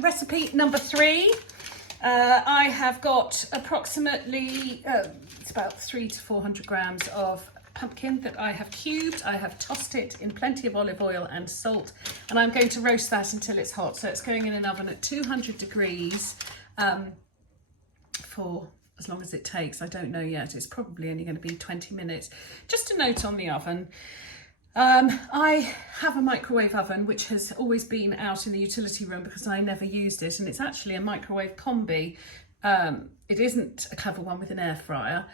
recipe number 3. I have got approximately, it's about 300 to 400 grams of pumpkin that I have cubed. I have tossed it in plenty of olive oil and salt, and I'm going to roast that until it's hot. So it's going in an oven at 200 degrees for as long as it takes. I don't know yet. It's probably only going to be 20 minutes. Just a note on the oven. I have a microwave oven which has always been out in the utility room because I never used it, and it's actually a microwave combi. It isn't a clever one with an air fryer,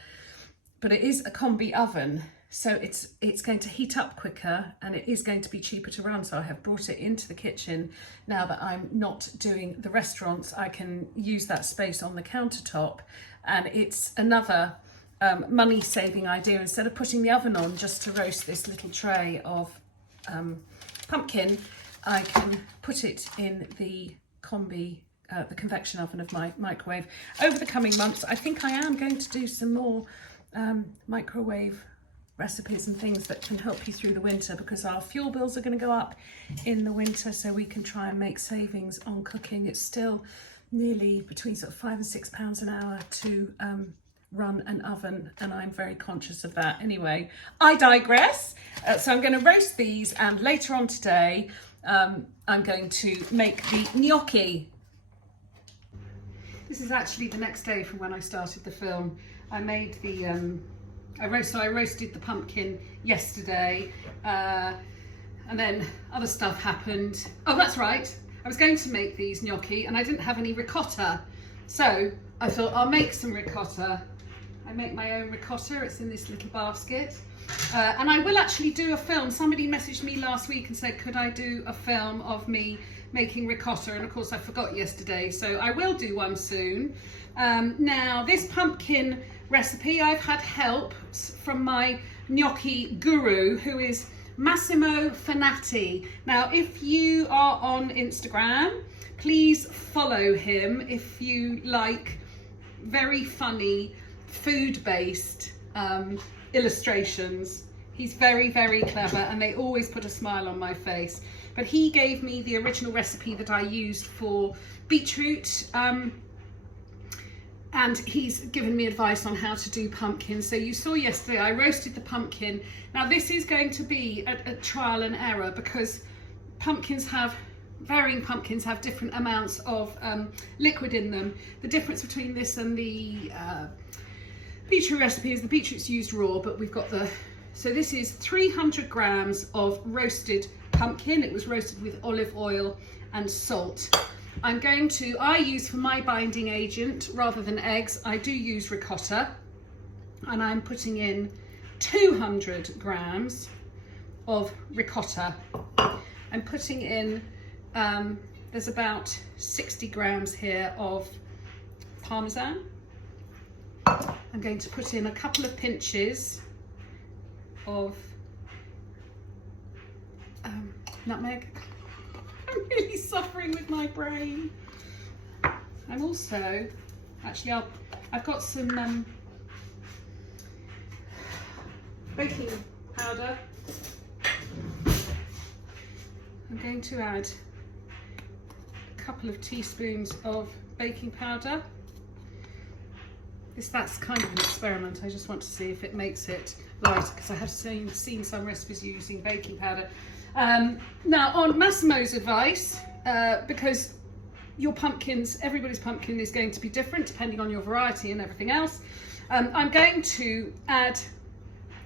but it is a combi oven, so it's going to heat up quicker and it is going to be cheaper to run. So I have brought it into the kitchen. Now that I'm not doing the restaurants, I can use that space on the countertop, and it's another money saving idea. Instead of putting the oven on just to roast this little tray of pumpkin, I can put it in the combi, the convection oven of my microwave. Over the coming months, I think I am going to do some more microwave recipes and things that can help you through the winter, because our fuel bills are going to go up in the winter, so we can try and make savings on cooking. It's still nearly between sort of £5 and £6 an hour to run an oven, and I'm very conscious of that. Anyway, I digress. So I'm going to roast these, and later on today I'm going to make the gnocchi. This is actually the next day from when I started the film. I made the I roasted the pumpkin yesterday, and then other stuff happened. Oh, that's right, I was going to make these gnocchi and I didn't have any ricotta, so I thought I'll make some ricotta. I make my own ricotta. It's in this little basket, and I will actually do a film. Somebody messaged me last week and said, could I do a film of me making ricotta? And of course I forgot yesterday, so I will do one soon. Now, this pumpkin recipe, I've had help from my gnocchi guru, who is Massimo Fanati. Now, if you are on Instagram, please follow him if you like very funny food-based illustrations. He's very, very clever, and they always put a smile on my face. But he gave me the original recipe that I used for beetroot, and he's given me advice on how to do pumpkin. So you saw yesterday I roasted the pumpkin. Now this is going to be a trial and error, because varying pumpkins have different amounts of liquid in them. The difference between this and the beetroot recipe is the beetroot's used raw, but we've got so this is 300 grams of roasted pumpkin. It was roasted with olive oil and salt. I use for my binding agent, rather than eggs, I do use ricotta, and I'm putting in 200 grams of ricotta. I'm putting in, there's about 60 grams here of Parmesan. I'm going to put in a couple of pinches of nutmeg. I'm really suffering with my brain. I'm also, actually I've got some baking powder. I'm going to add a couple of teaspoons of baking powder. That's kind of an experiment. I just want to see if it makes it light, because I have seen some recipes using baking powder. Now, on Massimo's advice, because your pumpkins, everybody's pumpkin is going to be different depending on your variety and everything else, I'm going to add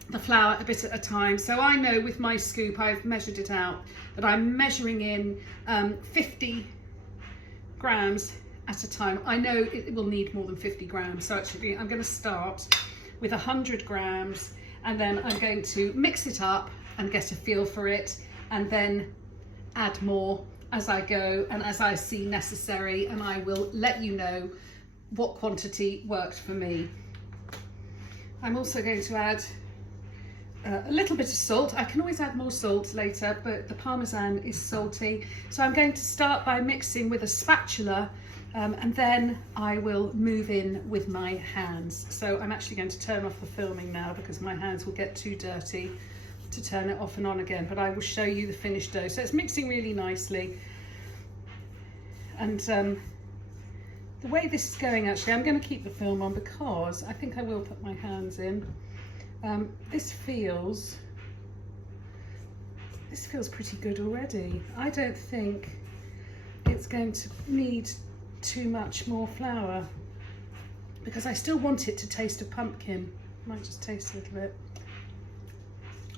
the flour a bit at a time. So I know with my scoop, I've measured it out, that I'm measuring in 50 grams at a time. I know it will need more than 50 grams, so actually I'm going to start with 100 grams, and then I'm going to mix it up and get a feel for it, and then add more as I go and as I see necessary, and I will let you know what quantity worked for me. I'm also going to add a little bit of salt. I can always add more salt later, but the Parmesan is salty. So I'm going to start by mixing with a spatula, and then I will move in with my hands. So I'm actually going to turn off the filming now, because my hands will get too dirty to turn it off and on again, but I will show you the finished dough. So it's mixing really nicely. And the way this is going, actually, I'm going to keep the film on because I think I will put my hands in. This feels pretty good already. I don't think it's going to need too much more flour because I still want it to taste of pumpkin. Might just taste a little bit.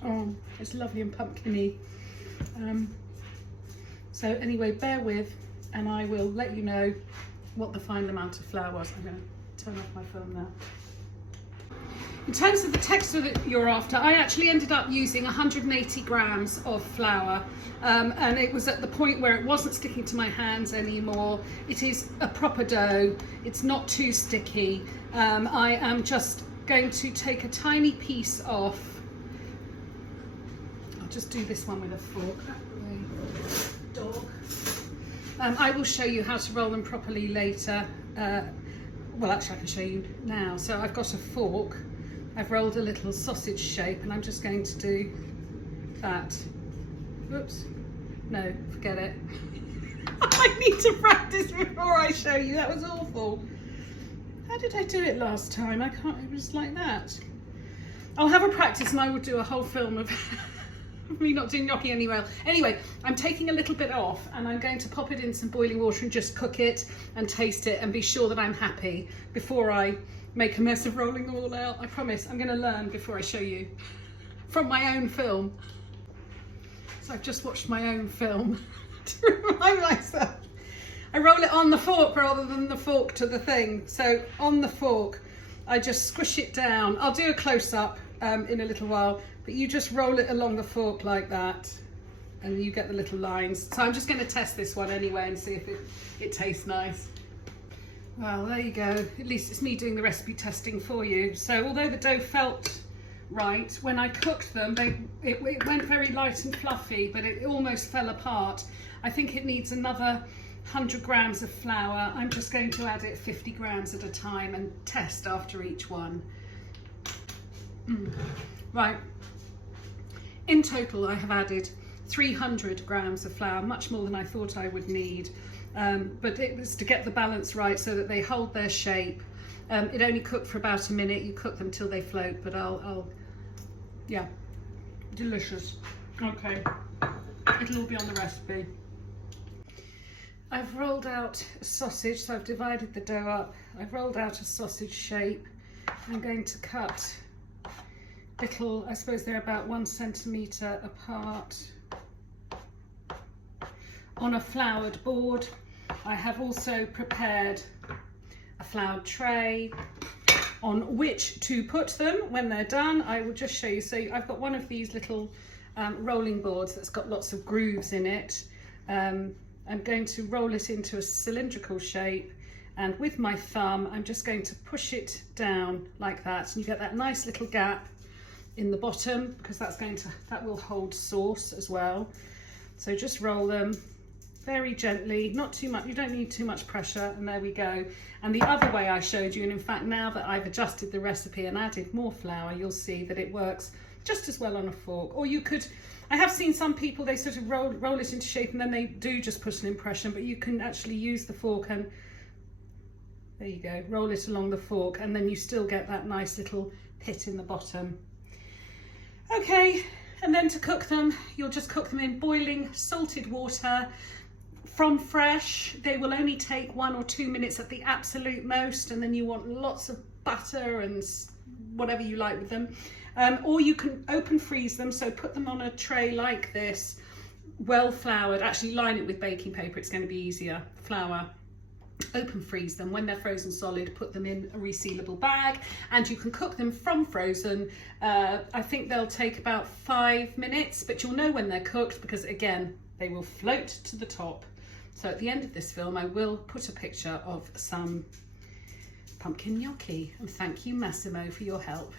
Oh, it's lovely and pumpkin-y. So anyway, bear with, and I will let you know what the final amount of flour was. I'm going to turn off my film now. In terms of the texture that you're after, I actually ended up using 180 grams of flour, and it was at the point where it wasn't sticking to my hands anymore. It is a proper dough. It's not too sticky. I am just going to take a tiny piece off. I'll just do this one with a fork. Dog. I will show you how to roll them properly later. Well, actually I can show you now. So I've got a fork. I've rolled a little sausage shape and I'm just going to do that. Whoops. No, forget it. I need to practice before I show you. That was awful. How did I do it last time? I can't, it was like that. I'll have a practice and I will do a whole film of me not doing gnocchi anywhere. Anyway, I'm taking a little bit off and I'm going to pop it in some boiling water and just cook it and taste it and be sure that I'm happy before I make a mess of rolling them all out. I promise I'm going to learn before I show you from my own film. So I've just watched my own film to remind myself. I roll it on the fork rather than the fork to the thing. So on the fork, I just squish it down. I'll do a close-up in a little while, but you just roll it along the fork like that and you get the little lines. So I'm just going to test this one anyway and see if it tastes nice. Well, there you go. At least it's me doing the recipe testing for you. So although the dough felt right, when I cooked them, it went very light and fluffy, but it almost fell apart. I think it needs another 100 grams of flour. I'm just going to add it 50 grams at a time and test after each one. Right. In total, I have added 300 grams of flour, much more than I thought I would need. But it was to get the balance right so that they hold their shape. It only cooked for about a minute. You cook them till they float, but yeah, delicious. Okay, it'll all be on the recipe. I've rolled out a sausage, so I've divided the dough up. I've rolled out a sausage shape. I'm going to cut little, I suppose they're about 1 centimetre apart, on a floured board. I have also prepared a floured tray on which to put them when they're done. I will just show you. So I've got one of these little rolling boards that's got lots of grooves in it. I'm going to roll it into a cylindrical shape, and with my thumb I'm just going to push it down like that, and you get that nice little gap in the bottom because that will hold sauce as well. So just roll them very gently, not too much, you don't need too much pressure, and there we go. And the other way I showed you, and in fact now that I've adjusted the recipe and added more flour, you'll see that it works just as well on a fork. Or you could, I have seen some people, they sort of roll it into shape and then they do just put an impression, but you can actually use the fork and there you go, roll it along the fork, and then you still get that nice little pit in the bottom. Okay, and then to cook them, you'll just cook them in boiling salted water. From fresh, they will only take 1 or 2 minutes at the absolute most, and then you want lots of butter and whatever you like with them. Or you can open freeze them, so put them on a tray like this, well floured. Actually line it with baking paper, it's going to be easier. Flour. Open freeze them. When they're frozen solid, put them in a resealable bag, and you can cook them from frozen. I think they'll take about 5 minutes, but you'll know when they're cooked because again, they will float to the top. So at the end of this film, I will put a picture of some pumpkin gnocchi, and thank you Massimo for your help.